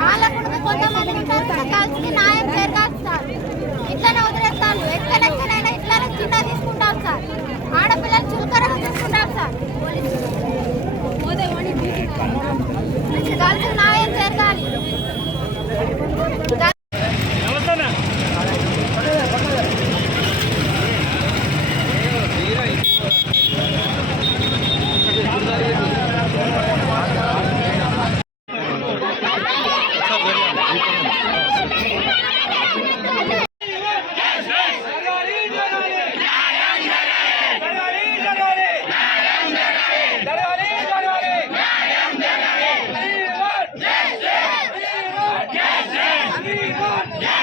వాళ్ళకు కొంతమంది కలిసి న్యాయం జరగాలి సార్. ఇట్లనే వదిలేస్తాను, ఎక్కడెక్కడైనా ఇట్లానే చిన్న తీసుకుంటాం సార్. ఆడపిల్లలు చులకనగా తీసుకుంటాం సార్. కలిసి న్యాయం జరగాలి. Yeah!